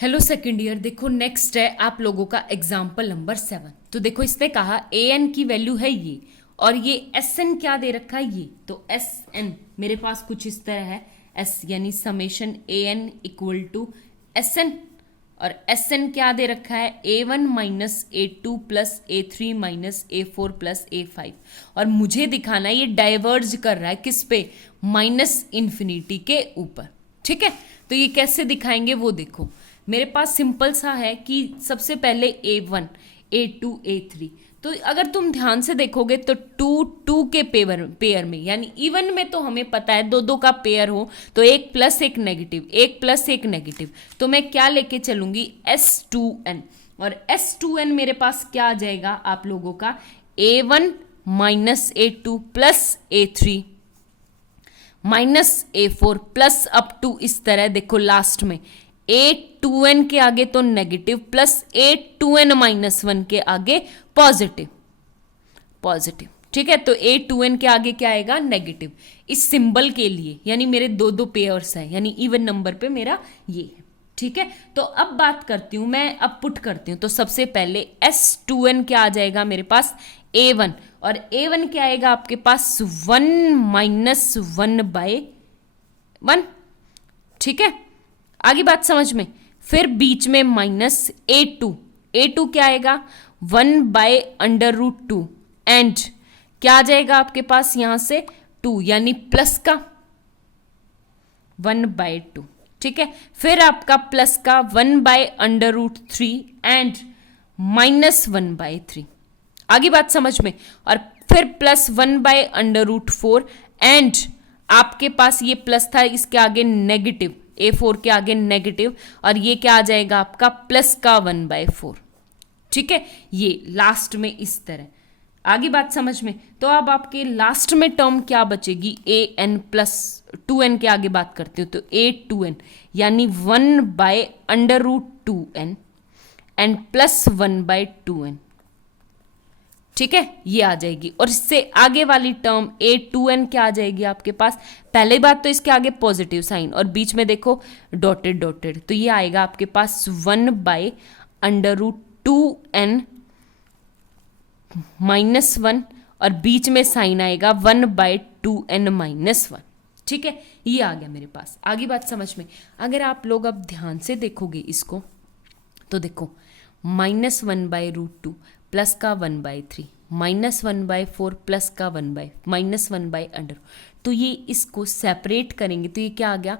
Hello second year. देखो next है आप लोगों का एग्जाम्पल नंबर 7। तो देखो इसने कहा ए एन की वैल्यू है ये और ये एस एन क्या दे रखा है ये। तो एस एन मेरे पास कुछ इस तरह है, एस यानी summation A N equal to S N, और एस एन क्या दे रखा है A one minus A two plus A three minus A four plus A five. और मुझे दिखाना है ये डाइवर्ज कर रहा है किस पे, माइनस इन्फिनिटी के ऊपर। ठीक है, तो ये कैसे दिखाएंगे वो देखो। मेरे पास सिंपल सा है कि सबसे पहले A1 A2 A3। तो अगर तुम ध्यान से देखोगे तो टू टू के पेयर में यानी इवन में तो हमें पता है दो दो का पेयर हो तो एक प्लस एक नेगेटिव, एक प्लस एक नेगेटिव। तो मैं क्या लेके चलूंगी S2n, और S2n मेरे पास क्या आ जाएगा आप लोगों का A1 minus A2 plus A3 minus A4 plus up to इस तरह। देखो लास्ट में A2n के आगे तो negative plus A2n minus one के आगे पॉजिटिव पॉजिटिव। ठीक है, तो A2n के आगे क्या आएगा नेगेटिव इस सिंबल के लिए, यानी मेरे दो दो पेयर्स हैं यानी इवन नंबर पे मेरा ये है। ठीक है, तो अब बात करती हूं मैं, अब पुट करती हूं। तो सबसे पहले S2n क्या आ जाएगा मेरे पास A1, और A1 क्या आएगा आपके पास 1 माइनस 1/1। ठीक है, आगे बात समझ में। फिर बीच में माइनस A2 क्या आएगा 1/√2 एंड क्या आ जाएगा आपके पास यहां से 2 यानी प्लस का 1/2। ठीक है, फिर आपका प्लस का 1/√3 एंड माइनस 1/3। आगे बात समझ में। और फिर प्लस 1/√4 एंड आपके पास ये प्लस था इसके आगे नेगेटिव, A4 के आगे नेगेटिव, और ये क्या आ जाएगा आपका प्लस का 1/4। ठीक है, ये लास्ट में इस तरह। आगे बात समझ में। तो अब आपके लास्ट में टर्म क्या बचेगी an प्लस 2n के आगे बात करते हो तो A2n यानी 1/√2n एंड प्लस 1/2n। ठीक है, ये आ जाएगी। और इससे आगे वाली टर्म A2n क्या आ जाएगी आपके पास, पहले बात तो इसके आगे पॉजिटिव साइन और बीच में देखो डॉटेड डॉटेड, तो ये आएगा आपके पास 1/√2n माइनस 1 और बीच में साइन आएगा 1/2n माइनस 1। ठीक है, ये आ गया मेरे पास। आगे बात समझ में। अगर आप लोग अब ध्यान से देखोगे इसको तो देखो -1/√2 प्लस का 1/3 -1/4 प्लस का माइनस 1/√। तो ये इसको सेपरेट करेंगे तो ये क्या आ गया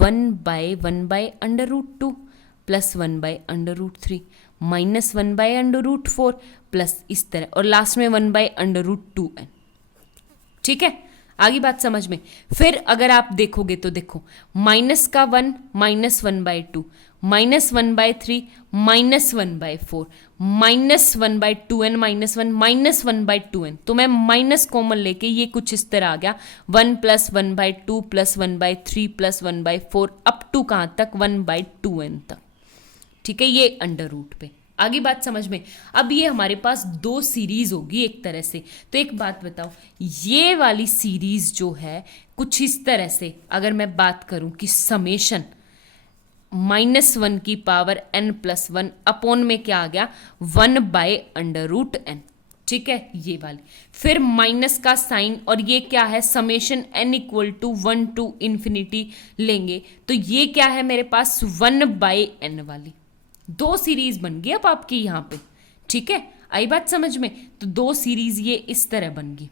1/1/√2 प्लस 1/√3 माइनस 1/√4 प्लस इस तरह, और लास्ट में 1/√2n। ठीक है, आगे बात समझ में। फिर अगर आप देखोगे तो देखो माइनस का 1 -1/2 -1/3 -1/4 -1/2n -1 -1/2n। तो मैं माइनस कॉमन लेके ये कुछ इस तरह आ गया 1 + 1/2 + 1/3 + 1/4 अप टू कहाँ तक 1/2n तक। ठीक है, ये अंडर रूट पे। आगे बात समझ में। अब ये हमारे पास दो सीरीज होगी एक तरह से। तो एक बात बताओ, ये वाली सीरीज जो है कुछ इस तरह से, अगर मैं बात करूं कि समेशन -1 की पावर n+1 अपॉन में क्या आ गया 1/√n। ठीक है, ये वाली। फिर माइनस का साइन, और ये क्या है समेशन n = 1 to ∞ लेंगे तो ये क्या है मेरे पास 1/n वाली। दो सीरीज बन गई अब आपकी यहां पे। ठीक है, आई बात समझ में। तो दो सीरीज ये इस तरह बन गई।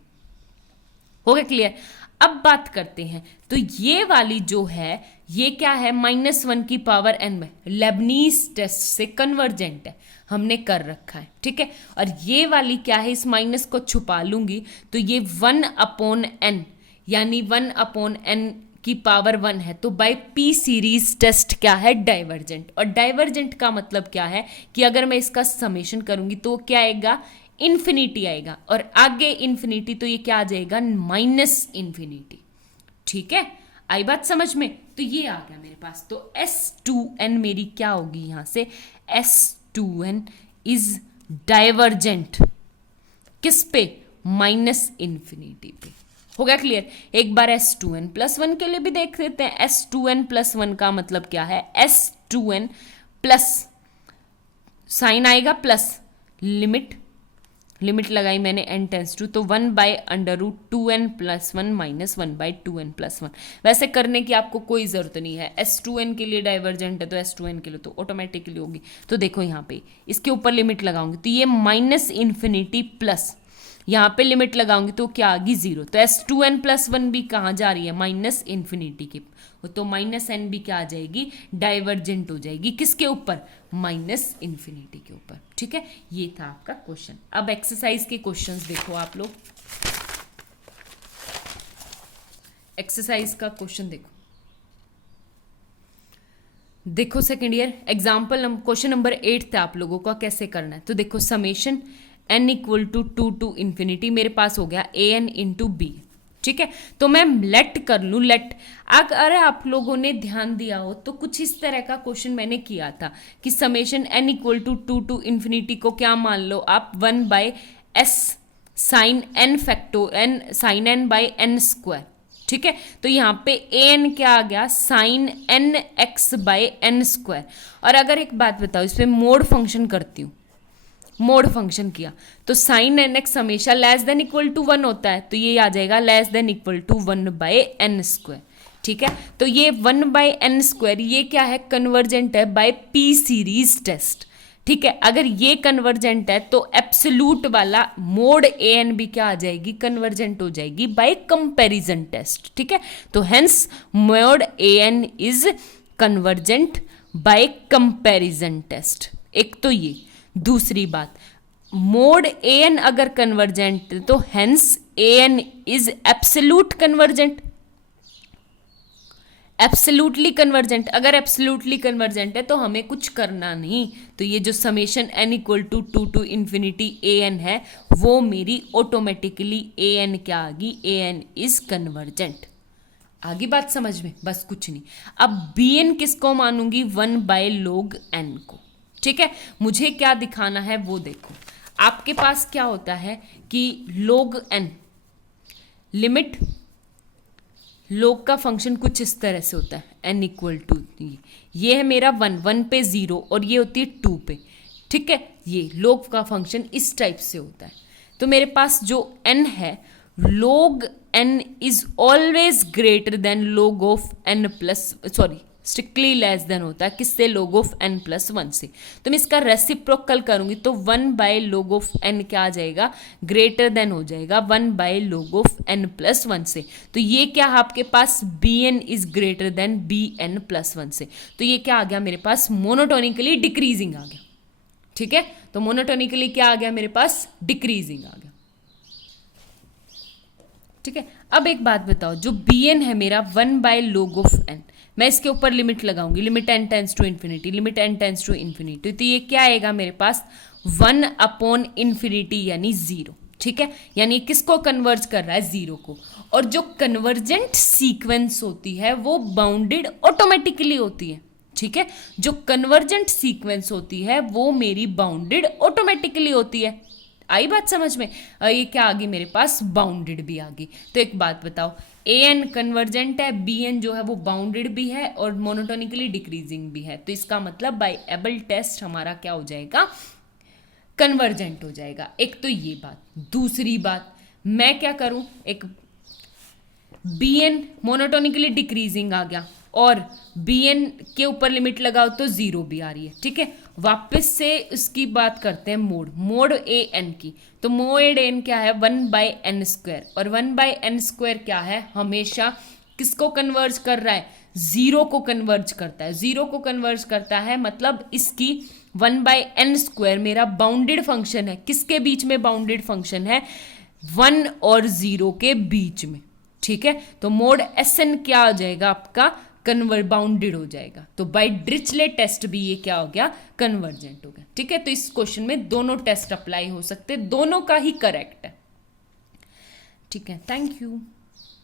हो गया क्लियर। अब बात करते हैं तो ये वाली जो है ये क्या है -1 की पावर n में लेबनीज टेस्ट से कन्वर्जेंट है, हमने कर रखा है। ठीक है, और ये वाली क्या है, इस माइनस को छुपा लूंगी तो ये 1/n यानी 1/n की पावर 1 है। तो बाय पी सीरीज टेस्ट क्या है डाइवर्जेंट, और डाइवर्जेंट का मतलब क्या है कि अगर मैं इसका समेशन करूंगी तो क्या आएगा इन्फिनिटी आएगा, और आगे इन्फिनिटी तो ये क्या आ जाएगा -∞। ठीक है, आई बात समझ में। तो ये आ गया मेरे पास। तो S2n मेरी क्या होगी यहां से, S2n इज डाइवर्जेंट किस पे -∞ पे। हो गया क्लियर। एक बार S2n+1 के लिए भी देख लेते हैं। S2n+1 का मतलब क्या है, S2n प्लस साइन आएगा प्लस लिमिट लगाई मैंने n टेंस टू, तो 1/√2n + 1 माइनस 1/2n + 1। वैसे करने की आपको कोई ज़रूरत नहीं है, S2n के लिए डाइवर्जेंट है तो S2n के लिए तो ऑटोमेटिकली होगी। तो देखो यहाँ पे इसके ऊपर लिमिट लगाऊंगी तो ये -∞ प्लस यहाँ पे लिमिट लगाऊंगी तो क्या आ गई 0। तो S2n + 1 भी कहाँ जा रही है, -∞ के, तो -n भी क्या आ जाएगी, डाइवर्जेंट हो जाएगी किसके ऊपर, -∞ के ऊपर। ठीक है, ये था आपका क्वेश्चन। अब एक्सरसाइज के क्वेश्चंस देखो आप लोग, एक्सरसाइज का क्वेश्चन देखो second year example question number 8 था आप लोगों का, कैसे करना है। तो देखो समेशन n = 2 to ∞, मेरे पास हो गया an × b। ठीक है, तो मैं लेट कर लूँ, लेट। अगर आप लोगों ने ध्यान दिया हो तो कुछ इस तरह का क्वेश्चन मैंने किया था कि समेशन n = 2 to ∞ को क्या मान लो आप, 1/s sin n/n²। ठीक है, तो यहाँ पे an क्या आ गया, sin nx/n²। और अगर एक बात बताओ, इस पर मोड फंक्शन करती हूँ, मोड फंक्शन किया तो sin nx हमेशा <= 1 होता है, तो ये आ जाएगा <= 1/n²। ठीक है, तो ये 1/n², ये क्या है, कन्वर्जेंट है बाय पी सीरीज टेस्ट। ठीक है, अगर ये कन्वर्जेंट है तो एब्सोल्यूट वाला मोड an भी क्या आ जाएगी, कन्वर्जेंट हो जाएगी बाय कंपैरिजन टेस्ट। ठीक है, तो hence mod an is convergent by comparison test. एक तो ये, दूसरी बात, मोड an अगर कन्वर्जेंट तो hence an is absolute convergent, absolutely convergent. अगर एब्सोल्यूटली कन्वर्जेंट है तो हमें कुछ करना नहीं, तो ये जो समेशन n = 2 to ∞ an है वो मेरी ऑटोमेटिकली an क्या आ गई, an इज कन्वर्जेंट। आगे बात समझ में, बस कुछ नहीं। अब bn किसको मानूंगी, 1/log n को। ठीक है, मुझे क्या दिखाना है वो देखो। आपके पास क्या होता है कि log n, लिमिट log का फंक्शन कुछ इस तरह से होता है, n = ये है मेरा 1 पे 0 और ये होती है 2 पे। ठीक है, ये log का फंक्शन इस टाइप से होता है। तो मेरे पास जो n है, log n is always greater than log of n plus, sorry strictly less than होता है किससे, log ऑफ n + 1 से। तो मैं इसका रेसिप्रोकल करूंगी तो 1/log ऑफ n क्या आ जाएगा, ग्रेटर देन हो जाएगा 1/log ऑफ n + 1 से। तो ये क्या है आपके पास, bn is greater than bn + 1 से। तो ये क्या आ गया मेरे पास, मोनोटोनिकली डिक्रीजिंग आ गया। ठीक है, तो मोनोटोनिकली क्या आ गया मेरे पास, डिक्रीजिंग आ गया। ठीक है, अब एक बात बताओ, जो bn है मेरा 1/log ऑफ n, मैं इसके ऊपर लिमिट लगाऊंगी, limit n tends to infinity, limit n tends to infinity, तो ये क्या आएगा मेरे पास, 1/∞ यानी 0। ठीक है, यानी किसको कन्वर्ज कर रहा है, 0 को। और जो कन्वर्जेंट सीक्वेंस होती है वो बाउंडेड ऑटोमेटिकली होती है। ठीक है, जो कन्वर्जेंट सीक्वेंस होती है वो मेरी बाउंडेड ऑटोमेटिकली होती है। आई बात समझ में, ये क्या आ गई मेरे पास, बाउंडेड भी आ गई। तो एक बात बताओ, an कन्वर्जेंट है, bn जो है वो बाउंडेड भी है और मोनोटोनिकली डिक्रीजिंग भी है। तो इसका मतलब बाय एबल टेस्ट हमारा क्या हो जाएगा, कन्वर्जेंट हो जाएगा। एक तो ये बात। दूसरी बात, मैं क्या करूं, एक bn मोनोटोनिकली डिक्रीजिंग आ गया और bn के ऊपर लिमिट लगाओ तो 0 भी आ रही है। ठीक है, वापस से उसकी बात करते हैं मोड an की। तो मोड an क्या है, 1/n², और 1/n² क्या है, हमेशा किसको कन्वर्ज कर रहा है, 0 को कन्वर्ज करता है। 0 को कन्वर्ज करता है मतलब इसकी 1/n² मेरा बाउंडेड फंक्शन है। किसके बीच में बाउंडेड फंक्शन है, 1 और 0 के बीच में। ठीक है, तो मोड Sn क्या हो जाएगा आपका, बाउंडेड हो जाएगा। तो बाय डिरिचलेट टेस्ट भी ये क्या हो गया, कन्वर्जेंट हो गया। ठीक है, तो इस क्वेश्चन में दोनों टेस्ट अप्लाई हो सकते, दोनों का ही करेक्ट है। ठीक है, थैंक यू।